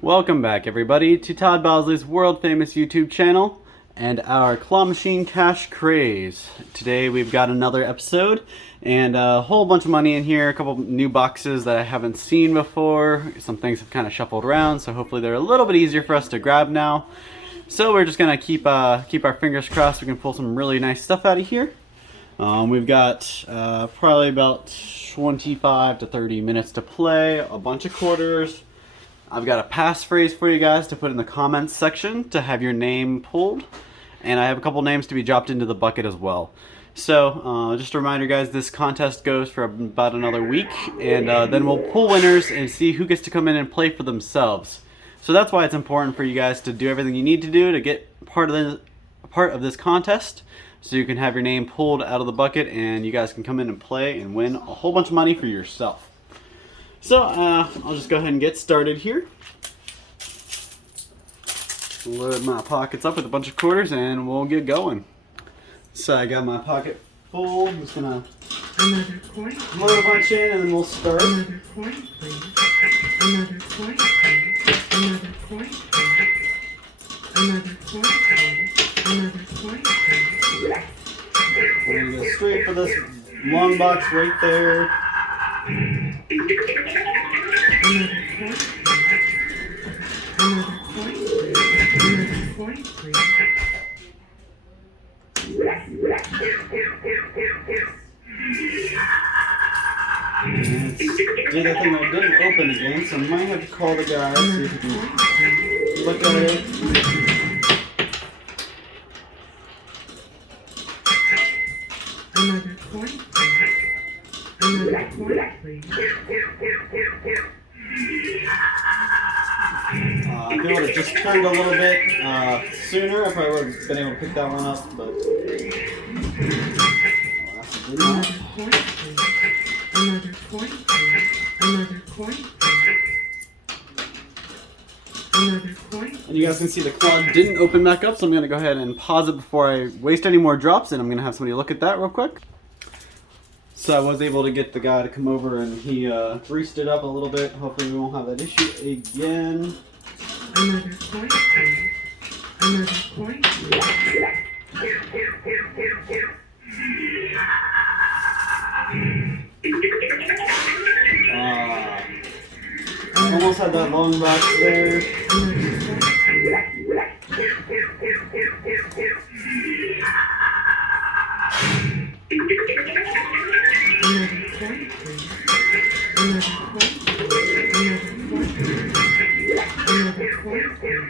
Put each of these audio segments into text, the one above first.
Welcome back, everybody, to Todd Bosley's world-famous YouTube channel and our claw machine cash craze. Today we've got another episode and a whole bunch of money in here, a couple new boxes that I haven't seen before. Some things have kind of shuffled around, so hopefully they're a little bit easier for us to grab now. So we're just gonna keep our fingers crossed we can pull some really nice stuff out of here. We've got probably about 25 to 30 minutes to play, a bunch of quarters. I've got a passphrase for you guys to put in the comments section to have your name pulled. And I have a couple names to be dropped into the bucket as well. So just a reminder, guys, this contest goes for about another week. And then we'll pull winners and see who gets to come in and play for themselves. So that's why it's important for you guys to do everything you need to do to get part of this contest. So you can have your name pulled out of the bucket and you guys can come in and play and win a whole bunch of money for yourself. So I'll just go ahead and get started here. Load my pockets up with a bunch of quarters and we'll get going. So I got my pocket full. I'm just gonna load a bunch in and then we'll start. Another coin, please. Another coin, please. Another coin, please. Another coin, please. Another coin, please. We're gonna go straight for this long box right there. Another coin, please. Another coin, please. Another coin, please. Did that thing that didn't open again, so I might have to call the guy, see if he can look at it. Another coin, please. Another coin, please. If it would have just turned a little bit sooner, I probably would have been able to pick that one up, but Another coin, please. Another coin, please. Another coin, please. Another coin. And you guys can see the claw didn't open back up, so I'm going to go ahead and pause it before I waste any more drops, and I'm going to have somebody look at that real quick. So I was able to get the guy to come over and he greased it up a little bit. Hopefully we won't have that issue again. Another coin, please. Another coin, please. Almost had that long box there. Another coin, please. Another coin, please. Another coin, please. Another coin, please.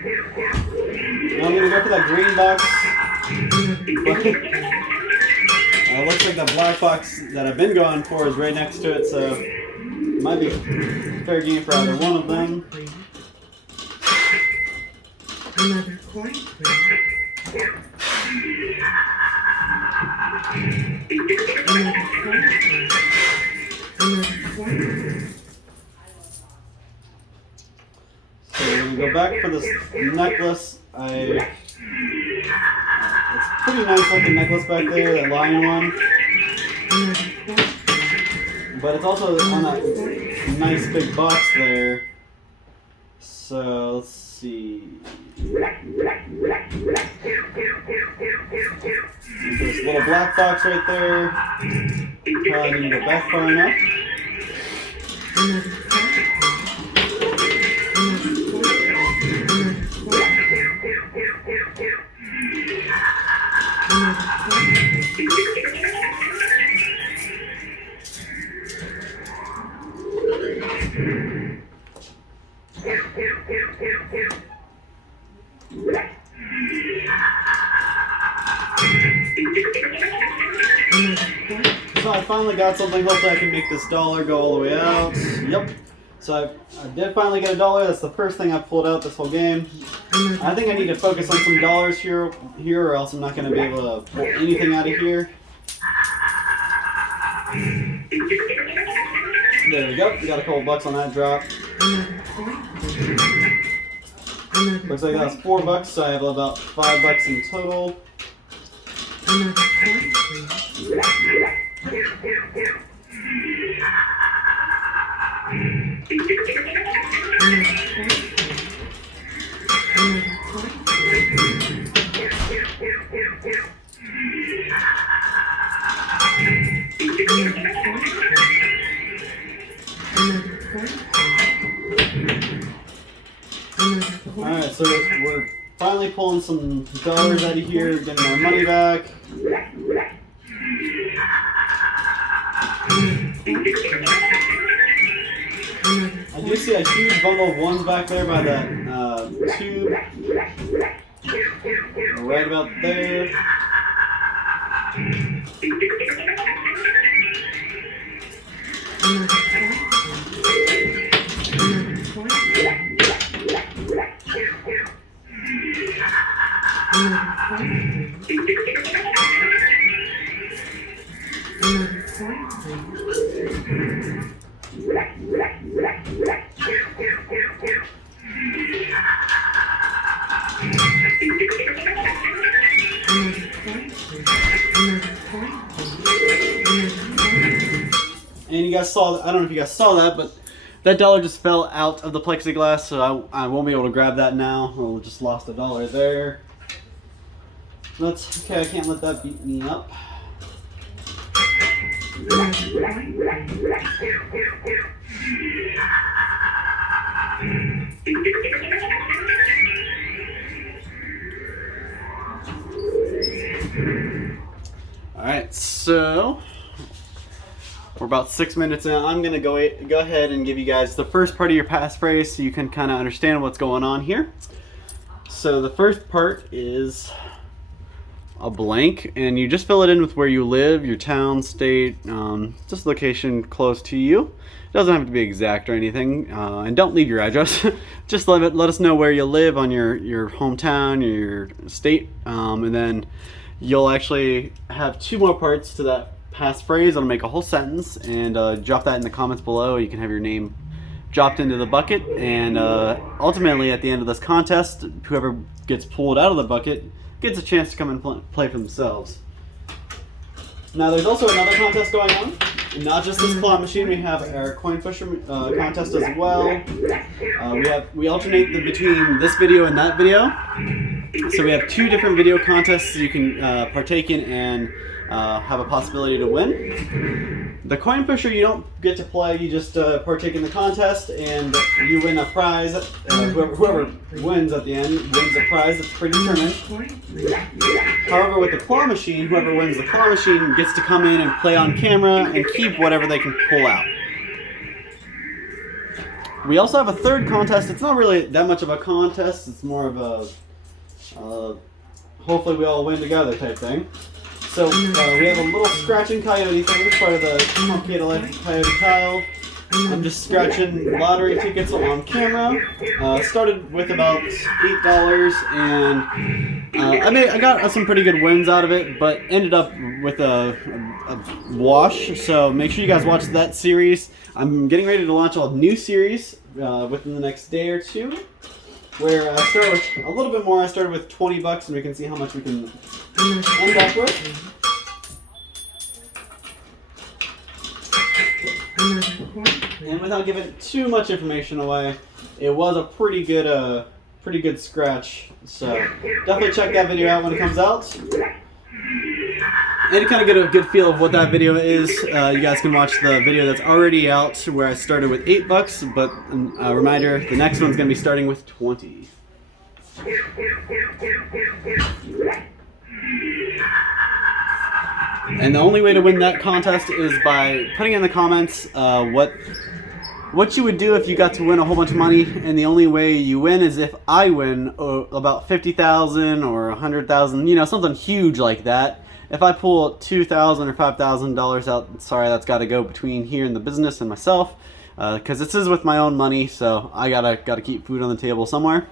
Now I'm going to go for that green box. Another coin, please. It looks like the black box that I've been going for is right next to it, so it might be fair game for either one of them. Another coin, please. Another coin, please. Another coin, please. So we're going to go back for this necklace. It's pretty nice looking necklace back there, that lion one. Another coin, please. But it's also on that nice big box there. So let's see. This little black box right there. Probably didn't go back far enough. Another coin, please. Another coin, please. Another coin, please. Another coin, please. So I finally got something. Hopefully I can make this dollar go all the way out. Yep. So I did finally get a dollar. That's the first thing I pulled out this whole game. I think I need to focus on some dollars here or else I'm not going to be able to pull anything out of here. There we go. We got a couple bucks on that drop. Looks like that's $4, so I have about $5 in total. Another coin, please. Another coin, please. Alright, so we're finally pulling some dollars out of here, getting our money back. I do see a huge bundle of ones back there by that tube. Right about there. And you guys saw, I don't know if you guys saw that, but that dollar just fell out of the plexiglass, so I won't be able to grab that now. I just lost a dollar there. That's okay, I can't let that beat me up. Alright, so we're about 6 minutes in. I'm going to go ahead and give you guys the first part of your passphrase so you can kind of understand what's going on here. So the first part is a blank, and you just fill it in with where you live, your town, state, just location close to you. It doesn't have to be exact or anything, and don't leave your address. Just let us know where you live on your hometown, your state, and then you'll actually have 2 more parts to that passphrase. It'll make a whole sentence, and drop that in the comments below. You can have your name dropped into the bucket, and ultimately at the end of this contest, whoever gets pulled out of the bucket gets a chance to come and play for themselves. Now there's also another contest going on. Not just this claw machine, we have our coin pusher contest as well. We alternate between this video and that video. So we have 2 different video contests you can partake in and have a possibility to win. The coin pusher, you don't get to play, you just partake in the contest and you win a prize. Whoever wins at the end wins a prize that's predetermined. However, with the claw machine, whoever wins the claw machine gets to come in and play on camera and keep whatever they can pull out. We also have a third contest. It's not really that much of a contest, it's more of a hopefully we all win together type thing. So we have a little scratching coyote thing as part of the Complicated Life Coyote Kyle. I'm just scratching lottery tickets on camera. Started with about $8, and I got some pretty good wins out of it, but ended up with a wash. So make sure you guys watch that series. I'm getting ready to launch a new series within the next day or 2. Where I start with a little bit more. I started with $20, and we can see how much we can end up with. And without giving too much information away, it was a pretty good scratch. So definitely check that video out when it comes out. And to kind of get a good feel of what that video is, you guys can watch the video that's already out where I started with $8, but a reminder, the next one's going to be starting with 20. And the only way to win that contest is by putting in the comments what you would do if you got to win a whole bunch of money, and the only way you win is if I win about $50,000 or $100,000, you know, something huge like that. If I pull $2,000 or $5,000 out, sorry, that's got to go between here and the business and myself, because this is with my own money, so I gotta keep food on the table somewhere.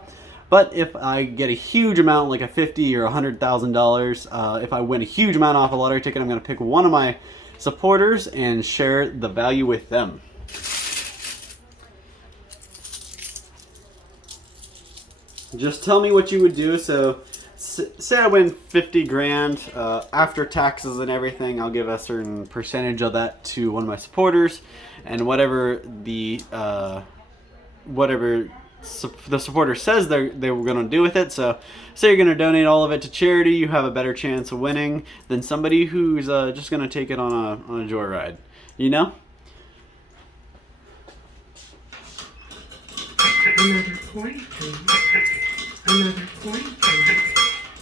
But if I get a huge amount, like a $50,000 or $100,000, if I win a huge amount off a lottery ticket, I'm gonna pick one of my supporters and share the value with them. Just tell me what you would do. So say I win 50 grand, after taxes and everything, I'll give a certain percentage of that to one of my supporters, and whatever the supporter says they were going to do with it. So say you're going to donate all of it to charity, you have a better chance of winning than somebody who's just going to take it on a joyride, you know? Another coin, please. Another coin, please.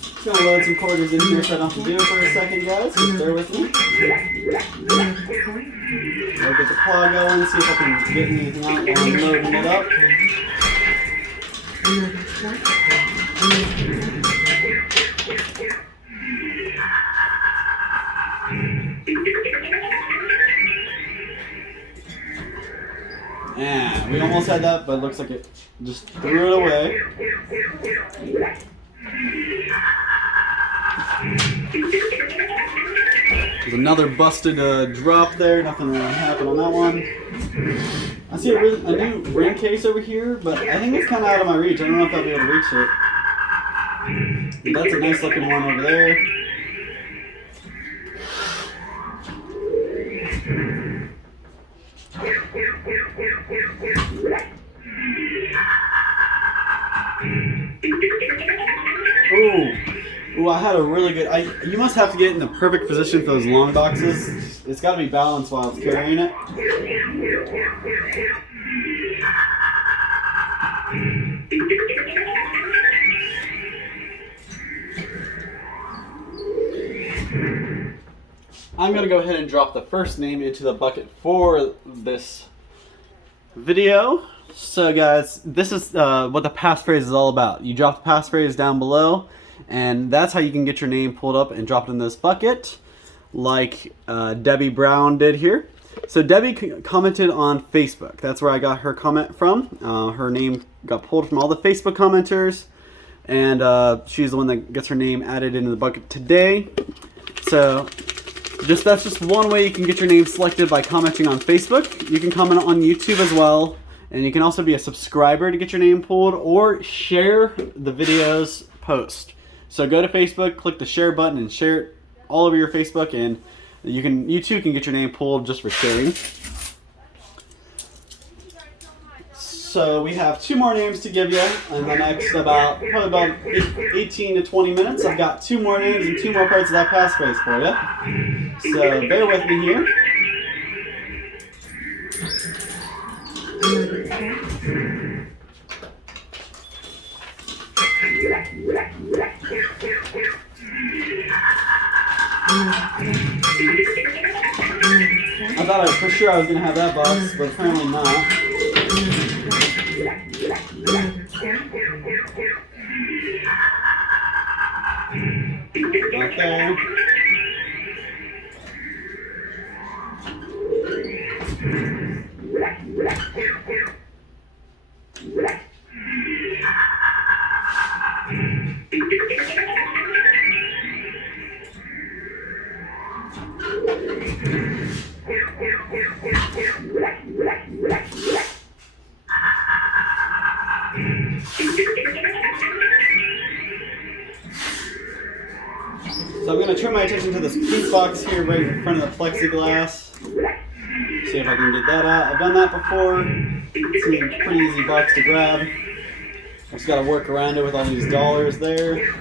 Just gonna load some quarters in here so I don't have to do it for a second, guys. Just bear with me. Another coin, please. I'll get the claw going, see if I can get anything out while I'm loading it up. Another coin, please. Another coin, please. Yeah, we almost had that, but it looks like it just threw it away. There's another busted drop there. Nothing really happened on that one. I see a new ring case over here, but I think it's kind of out of my reach. I don't know if I'll be able to reach it. But that's a nice looking one over there. Ooh, I had a really good. You must have to get in the perfect position for those long boxes. It's got to be balanced while it's carrying it. I'm gonna go ahead and drop the first name into the bucket for this video. So guys, this is what the passphrase is all about. You drop the passphrase down below, and that's how you can get your name pulled up and dropped in this bucket, like Debbie Brown did here. So Debbie commented on Facebook. That's where I got her comment from. Her name got pulled from all the Facebook commenters, and she's the one that gets her name added into the bucket today. So that's just one way you can get your name selected, by commenting on Facebook. You can comment on YouTube as well, and you can also be a subscriber to get your name pulled, or share the video's post. So go to Facebook, click the share button, and share it all over your Facebook, and you too can get your name pulled just for sharing. So we have 2 more names to give you in the next probably about 18 to 20 minutes. I've got 2 more names and 2 more parts of that passphrase for you. So bear with me here. I thought for sure I was going to have that box, but apparently not. Not there. So I'm going to turn my attention to this pink box here right in front of the plexiglass. See if I can get that out. I've done that before. It's a pretty easy box to grab. I just got to work around it with all these dollars there.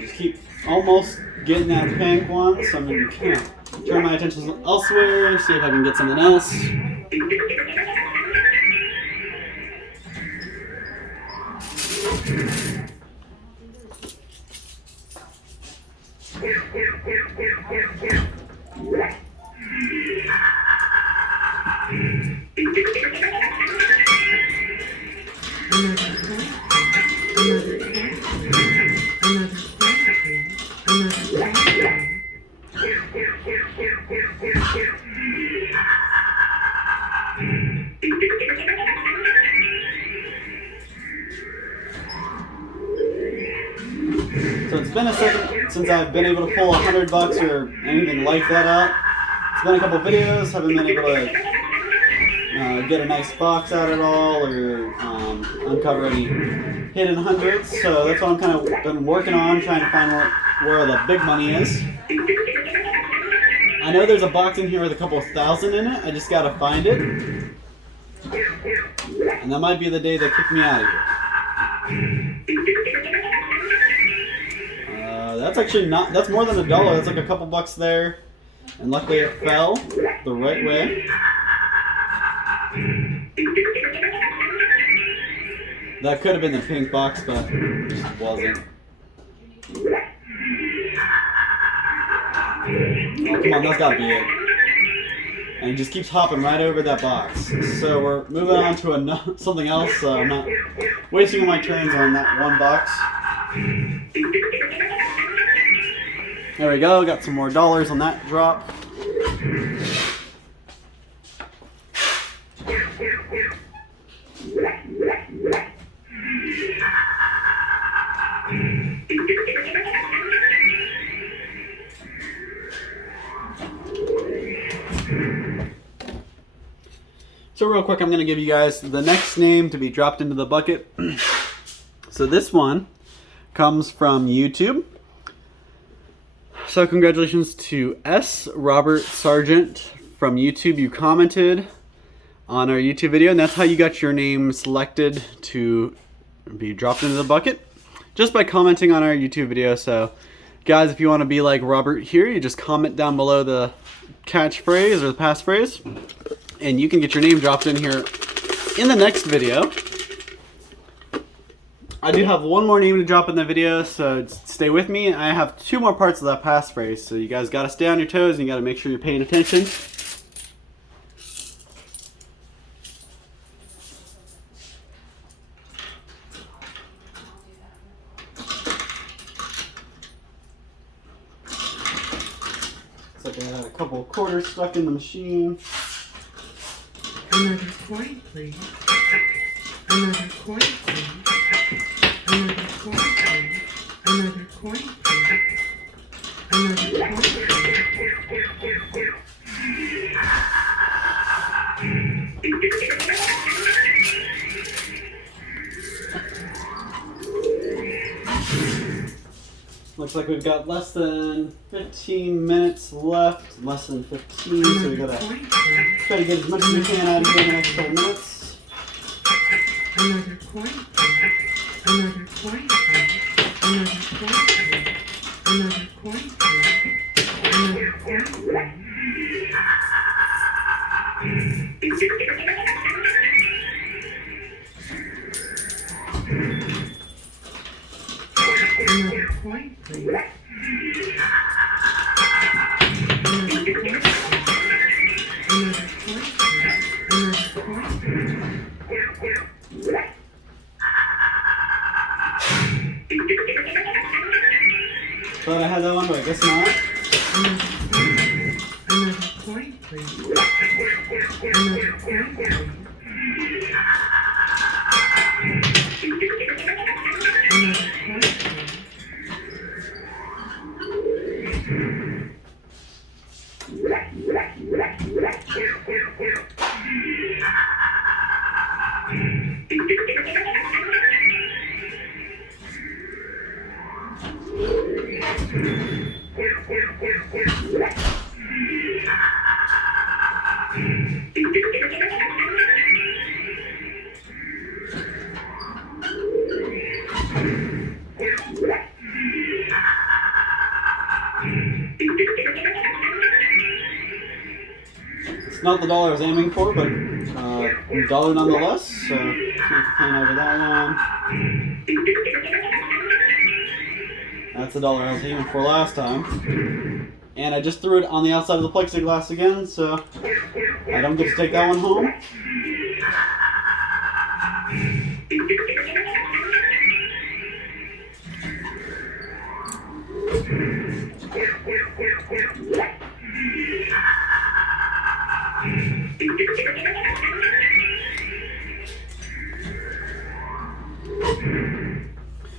Just keep almost getting that pink one, so I'm going to turn my attention elsewhere, see if I can get something else. So it's been a second since I've been able to pull $100 or anything like that out. It's been a couple videos, haven't been able to get a nice box out at all, or uncover any hidden hundreds. So that's what I'm kind of been working on, trying to find where the big money is. I know there's a box in here with a couple $1,000 in it. I just gotta find it. And that might be the day they kick me out of here. That's actually not, that's more than $1. That's like a couple bucks there. And luckily it fell the right way. That could have been the pink box, but it just wasn't. Oh, come on, that's gotta be it. And it just keeps hopping right over that box. So we're moving on to something else. So I'm not wasting my turns on that one box. There we go, got some more dollars on that drop. So real quick, I'm going to give you guys the next name to be dropped into the bucket. So this one comes from YouTube. So congratulations to S. Robert Sargent from YouTube. You commented on our YouTube video, and that's how you got your name selected to be dropped into the bucket, just by commenting on our YouTube video. So guys, if you want to be like Robert here, you just comment down below the catchphrase or the passphrase, and you can get your name dropped in here in the next video. I do have one more name to drop in the video, so stay with me. I have 2 more parts of that passphrase, so you guys got to stay on your toes and you got to make sure you're paying attention. Looks like I had a couple of quarters stuck in the machine. Another coin, please. Another coin, please. Another coin, please. Another coin, please. Another coin, please. Looks like we've got less than 15 minutes left. Less than 15, so we gotta try to get as much as we can out of here in the next couple minutes. Another coin, please. Another coin, please. Another coin, please. Another coin, please. Another coin, please. Another coin, please. Another coin, please. Another coin, please. Another coin, please. Thought I had that one, but I guess not. Another coin, please. Another coin, please. Another coin, please. It's not the dollar I was aiming for, but $1 nonetheless, so can't complain over that one. That's the $1 I was aiming for last time. And I just threw it on the outside of the plexiglass again, so I don't get to take that one home.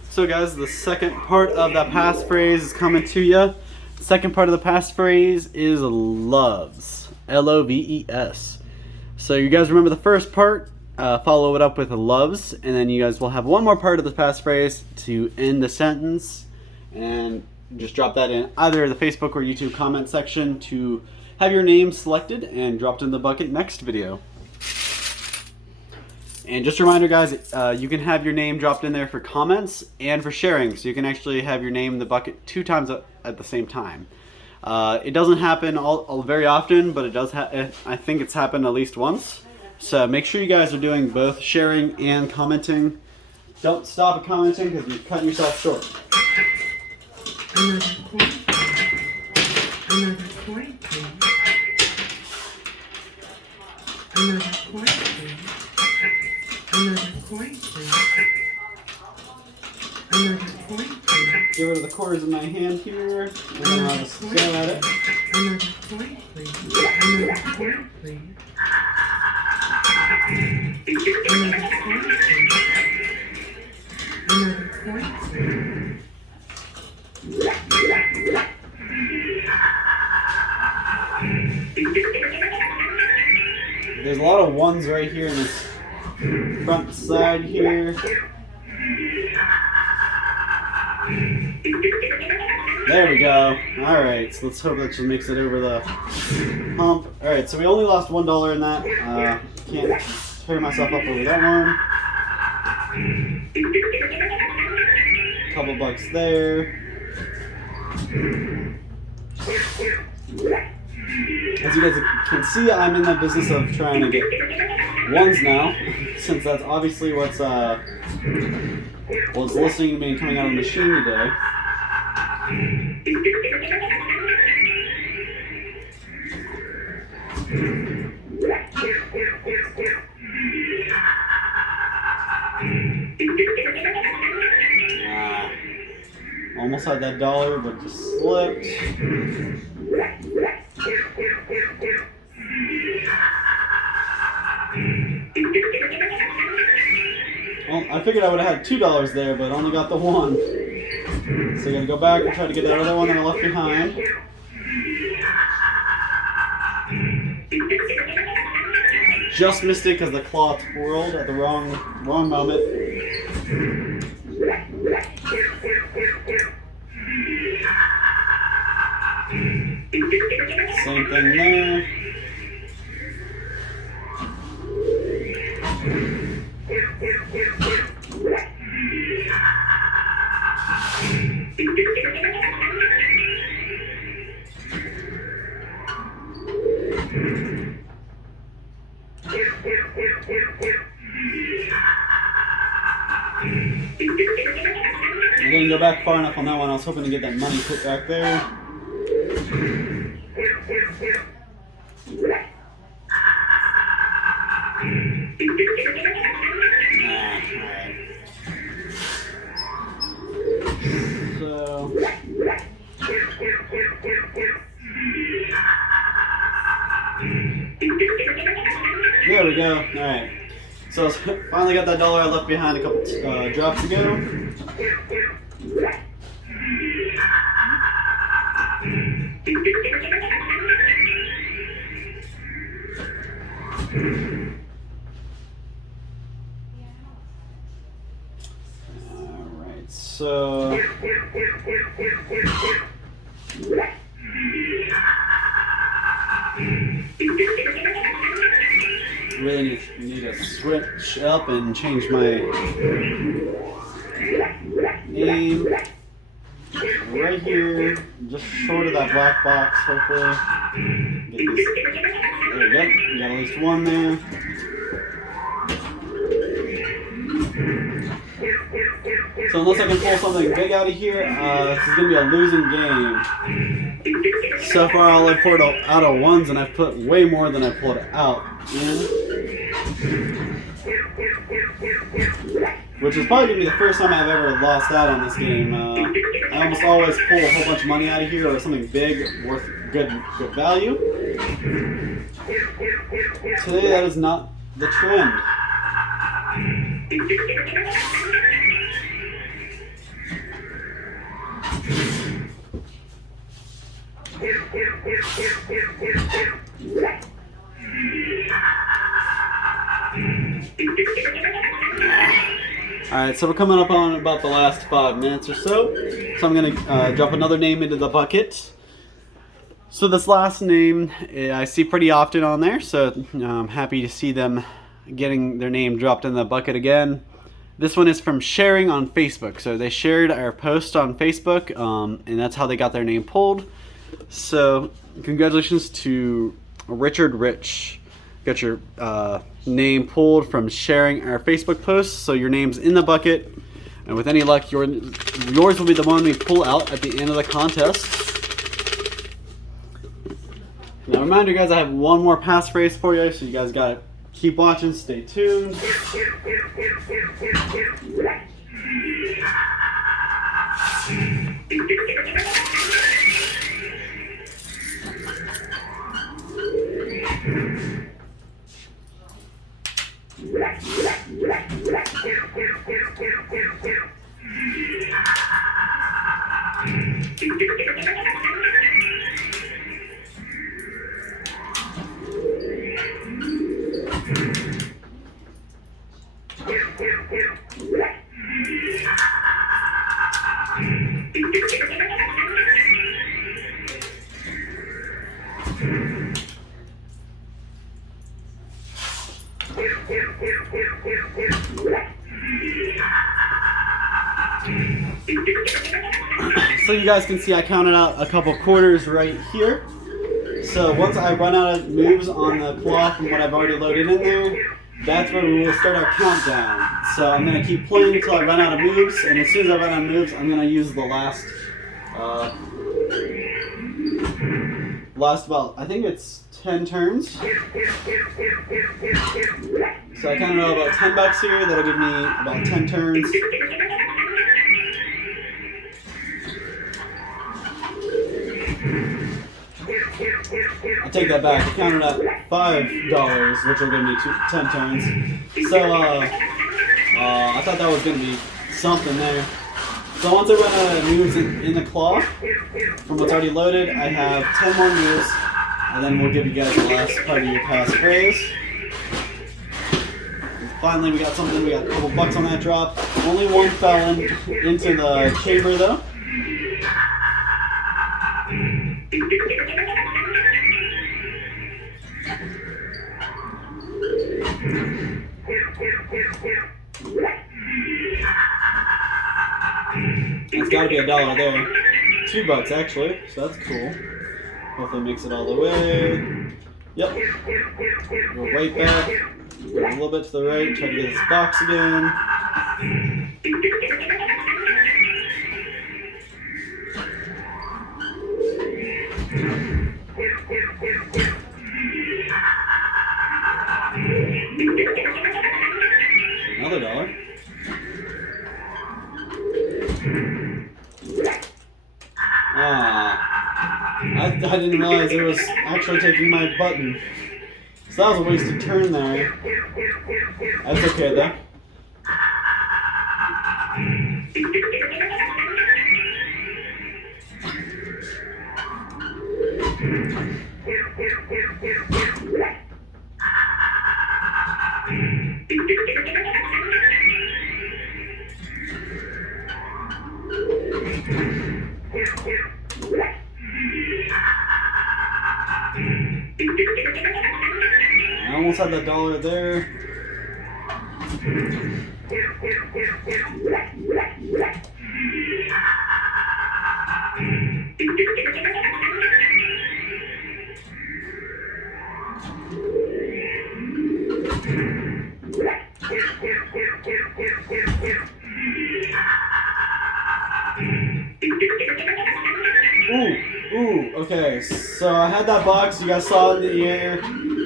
So guys, the second part of that passphrase is coming to you. The second part of the passphrase is loves. L-O-V-E-S. So you guys remember the first part, follow it up with loves, and then you guys will have one more part of the passphrase to end the sentence, and just drop that in either the Facebook or YouTube comment section to have your name selected and dropped in the bucket next video. And just a reminder, guys, you can have your name dropped in there for comments and for sharing. So you can actually have your name in the bucket 2 times at the same time. It doesn't happen very often, but it does. I think it's happened at least once. So make sure you guys are doing both sharing and commenting. Don't stop at commenting because you're cutting yourself short. Another coin, please. Another coin, please. Another coin, please. Another coin, please. Get rid of the quarters in my hand here, and then I'll just go at it. Another coin, please. Another coin, please. Another coin, please. Another coin, please. There's a lot of ones right here in this front side here. There we go. Alright, so let's hope that just makes it over the hump. Alright, so we only lost $1 in that. Can't tear myself up over that one. Couple bucks there. As you guys can see, I'm in the business of trying to get ones now, since that's obviously what's listening to me and coming out of the machine today. Almost had that dollar, but just slipped. Well, I figured I would have had $2 there, but only got the one. So I'm gonna go back and try to get that other one that I left behind. Just missed it because the claw twirled at the wrong moment. Same thing there. I didn't go back far enough on that one. I was hoping to get that money put back there. So there we go. Alright. So finally got that dollar I left behind a couple drops ago. Alright, so really need to switch up and change my aim right here, just short of that black box, hopefully. Get this. There we go. We got at least one there. So unless I can pull something big out of here, this is going to be a losing game. So far all I've poured out of ones, and I've put way more than I pulled out in. Which is probably going to be the first time I've ever lost out on this game. I almost always pull a whole bunch of money out of here, or something big worth good value. Today that is not the trend. Alright, so we're coming up on about the last 5 minutes or so. So I'm going to drop another name into the bucket. So this last name I see pretty often on there, so I'm happy to see them getting their name dropped in the bucket again. This one is from sharing on Facebook. So they shared our post on Facebook, and that's how they got their name pulled. So congratulations to Richard Rich. Got your name pulled from sharing our Facebook post. So your name's in the bucket. And with any luck, yours will be the one we pull out at the end of the contest. Now, reminder, guys, I have one more passphrase for you, so you guys gotta keep watching, stay tuned. So you guys can see I counted out a couple quarters right here. So once I run out of moves on the cloth from what I've already loaded in there, that's where we will start our countdown. So I'm going to keep playing until I run out of moves, and as soon as I run out of moves, I'm going to use the last about, I think it's 10 turns. So I counted out about $10 here. That'll give me about 10 turns. I take that back. I counted at $5, which will give me 10 turns. So I thought that was going to be something there. So once I run out of moves in the claw, from what's already loaded, I have 10 more moves, and then we'll give you guys the last part of your passphrase. Finally, we got something. We got a couple bucks on that drop. Only one fell into the chamber, though. It's got to be $1 there. $2 actually, so that's cool. Hopefully makes it all the way. Yep. Go right back. Go a little bit to the right. Try to get this box again. Another $1. I didn't realize it was actually taking my button. So that was a wasted turn there. That's okay though. I almost had that $1 there. Ooh, okay, so I had that box, you guys saw it in the air,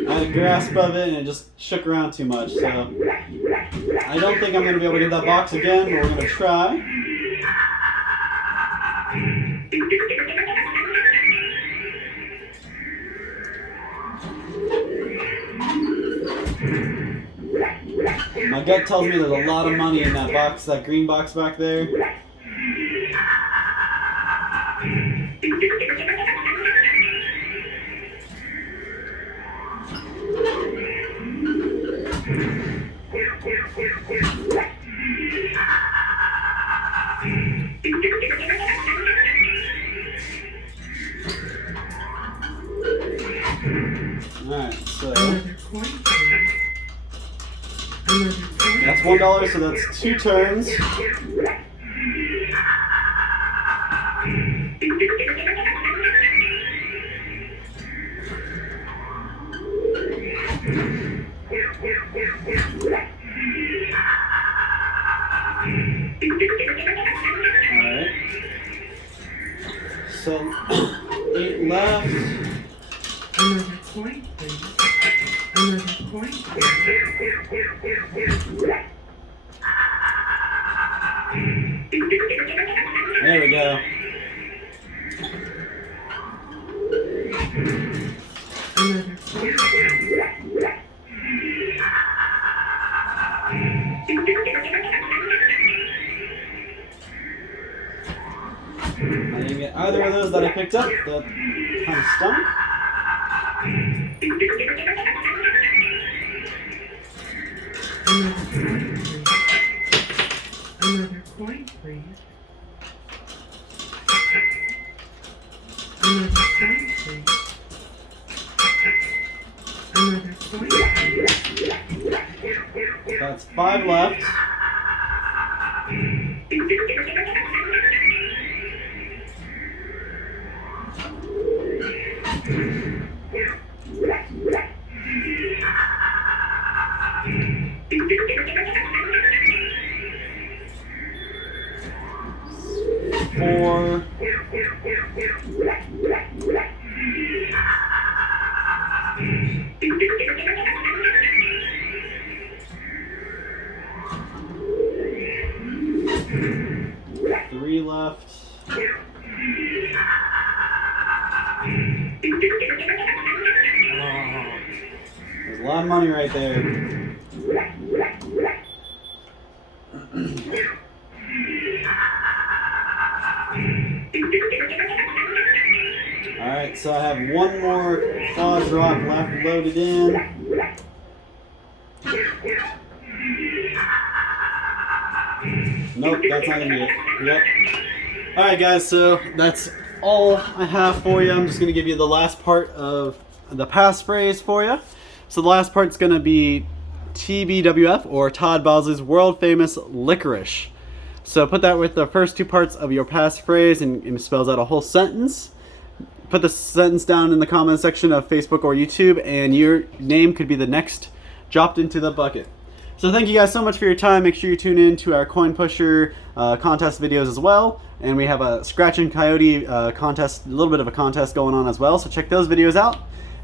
I had a grasp of it and it just shook around too much, so I don't think I'm going to be able to get that box again, but we're going to try. My gut tells me there's a lot of money in that box, that green box back there. Alright, so $20, so that's 2 turns. Alright. So 8 left. Another coin, please. Another coin, please. There we go. Another coin, please. I didn't get either of those that I picked up. That kind of stunk. Another coin, please. Another coin, please. Another coin, please. That's 5 left. Four. Three left. Oh, there's a lot of money right there. Alright, so I have one more claw drop left loaded in. Nope, that's not gonna be it. Yep. Alright guys, so that's all I have for you. I'm just gonna give you the last part of the passphrase for you. So the last part's gonna be TBWF, or Todd Bosley's world famous licorice. So put that with the first 2 parts of your passphrase, and it spells out a whole sentence. Put the sentence down in the comment section of Facebook or YouTube, and your name could be the next dropped into the bucket. So thank you guys so much for your time. Make sure you tune in to our coin pusher contest videos as well. And we have a scratch and coyote contest, a little bit of a contest going on as well. So check those videos out.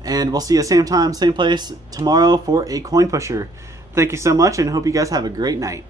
And we'll see you same time, same place tomorrow for a coin pusher. Thank you so much, and hope you guys have a great night.